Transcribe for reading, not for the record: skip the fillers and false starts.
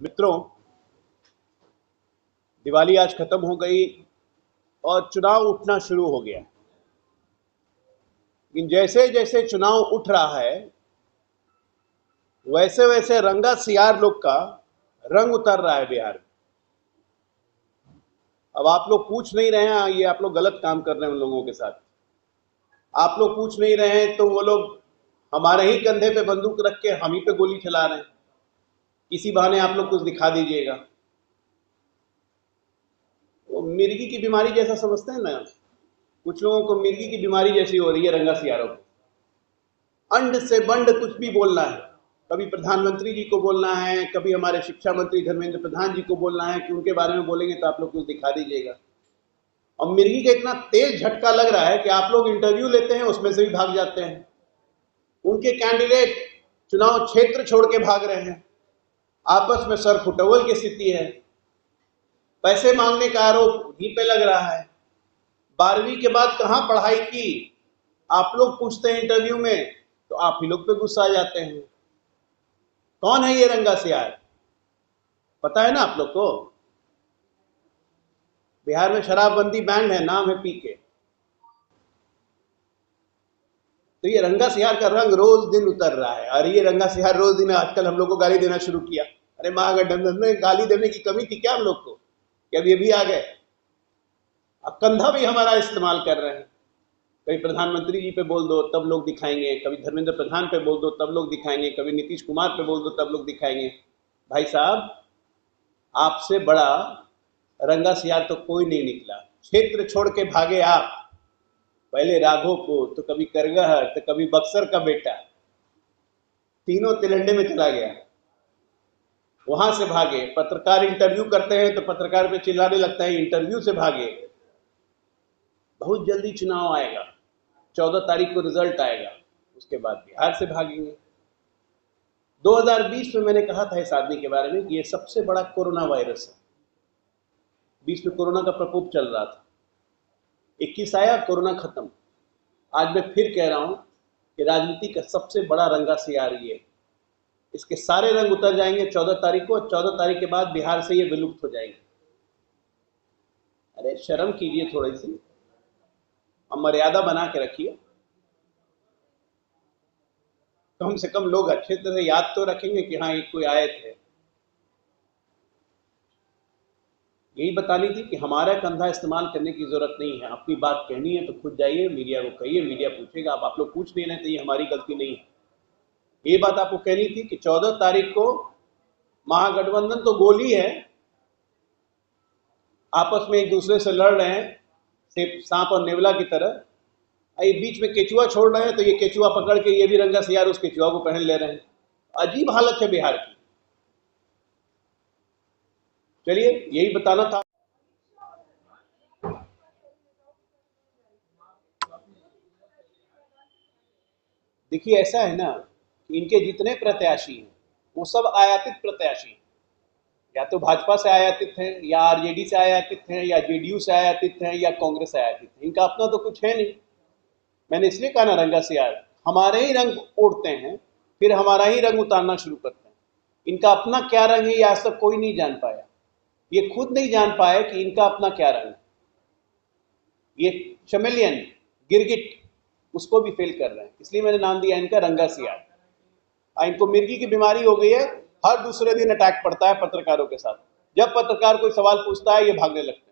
मित्रों, दिवाली आज खत्म हो गई और चुनाव उठना शुरू हो गया। लेकिन जैसे जैसे चुनाव उठ रहा है वैसे वैसे रंगा सियार लोग का रंग उतर रहा है बिहार में। अब आप लोग पूछ नहीं रहे हैं, ये आप लोग गलत काम कर रहे हैं उन लोगों के साथ। आप लोग पूछ नहीं रहे हैं तो वो लोग हमारे ही कंधे पे बंदूक रख के हम ही पे गोली चला रहे हैं। इसी बहाने आप लोग कुछ दिखा दीजिएगा। वो मिर्गी की बीमारी जैसा समझते हैं ना, कुछ लोगों को मिर्गी की बीमारी जैसी हो रही है रंगा सियारों को। अंड से बंड कुछ भी बोलना है, कभी प्रधानमंत्री जी को बोलना है, कभी हमारे शिक्षा मंत्री धर्मेंद्र प्रधान जी को बोलना है कि उनके बारे में बोलेंगे तो आप लोग कुछ दिखा दीजिएगा। और मिर्गी का इतना तेज झटका लग रहा है कि आप लोग इंटरव्यू लेते हैं उसमें से भी भाग जाते हैं। उनके कैंडिडेट चुनाव क्षेत्र छोड़ के भाग रहे हैं। आपस में सर फुटवल की स्थिति है। पैसे मांगने का आरोप उन्हीं पे लग रहा है। 12वीं के बाद कहां पढ़ाई की आप लोग पूछते हैं इंटरव्यू में तो आप ही लोग पे गुस्सा आ जाते हैं। कौन है ये रंगा सियार, पता है ना आप लोग को? बिहार में शराबबंदी बैंड है, नाम है पीके। तो ये रंगा सियार का रंग रोज दिन उतर रहा है। और ये रंगा सियार रोज दिन आजकल हम लोग को गाली देना शुरू किया। अरे महागठबंधन में गाली देने की कमी थी क्या हम लोग को कि अब ये भी आ गए? अब कंधा भी हमारा इस्तेमाल कर रहे हैं। कभी प्रधानमंत्री जी पे बोल दो तब लोग दिखाएंगे, कभी धर्मेंद्र प्रधान पे बोल दो तब लोग दिखाएंगे, कभी नीतीश कुमार पे बोल दो तब लोग दिखाएंगे। भाई साहब, आपसे बड़ा रंगा सियार तो कोई नहीं निकला। क्षेत्र छोड़ के भागे आप, पहले राघोपुर तो कभी करगहर तो कभी बक्सर का बेटा, तीनों तिलंडे में चला गया। वहां से भागे, पत्रकार इंटरव्यू करते हैं तो पत्रकार पे चिल्लाने लगता है इंटरव्यू से भागे। बहुत जल्दी चुनाव आएगा, 14 तारीख को रिजल्ट आएगा, उसके बाद बिहार से भागेंगे। 2020 में मैंने कहा था इस आदमी के बारे में कि ये सबसे बड़ा कोरोना वायरस है। 20 में कोरोना का प्रकोप चल रहा था, 21 आया, कोरोना खत्म। आज मैं फिर कह रहा हूं कि राजनीति का सबसे बड़ा रंगा सियार ये, इसके सारे रंग उतर जाएंगे 14 तारीख को। 14 तारीख के बाद बिहार से ये विलुप्त हो जाएंगे। अरे शर्म कीजिए थोड़ी सी, अब मर्यादा बना के रखिए। कम से कम लोग अच्छे तरह से याद तो रखेंगे कि हाँ एक कोई आए थे। यही बतानी थी कि हमारा कंधा इस्तेमाल करने की जरूरत नहीं है। अपनी बात कहनी है तो खुद जाइए, मीडिया को कहिए, मीडिया पूछेगा। अब आप लोग पूछ नहीं रहे तो ये हमारी गलती नहीं है। ये बात आपको कहनी थी कि 14 तारीख को महागठबंधन तो गोली है, आपस में एक दूसरे से लड़ रहे हैं सांप और नेवला की तरह। ये बीच में केचुआ छोड़ रहे हैं तो ये केचुआ पकड़ के ये भी रंगा सियार उस केचुआ को पहन ले रहे हैं। अजीब हालत है बिहार की। चलिए यही बताना था। देखिए ऐसा है ना कि इनके जितने प्रत्याशी हैं वो सब आयातित प्रत्याशी हैं। या तो भाजपा से आयातित हैं, या आरजेडी से आयातित हैं, या जेडीयू से आयातित हैं, या कांग्रेस से आयातित हैं। इनका अपना तो कुछ है नहीं। मैंने इसलिए कहा ना रंगा सियार, हमारे ही रंग ओढ़ते हैं फिर हमारा ही रंग उतारना शुरू करते हैं। इनका अपना क्या रंग है ये आज तक कोई नहीं जान पाया। ये खुद नहीं जान पाए कि इनका अपना क्या रंग है। ये चमेलियन, गिरगिट, उसको भी फेल कर रहे हैं। इसलिए मैंने नाम दिया इनका रंगा सियार। इनको मिर्गी की बीमारी हो गई है। हर दूसरे दिन अटैक पड़ता है पत्रकारों के साथ। जब पत्रकार कोई सवाल पूछता है ये भागने लगते हैं।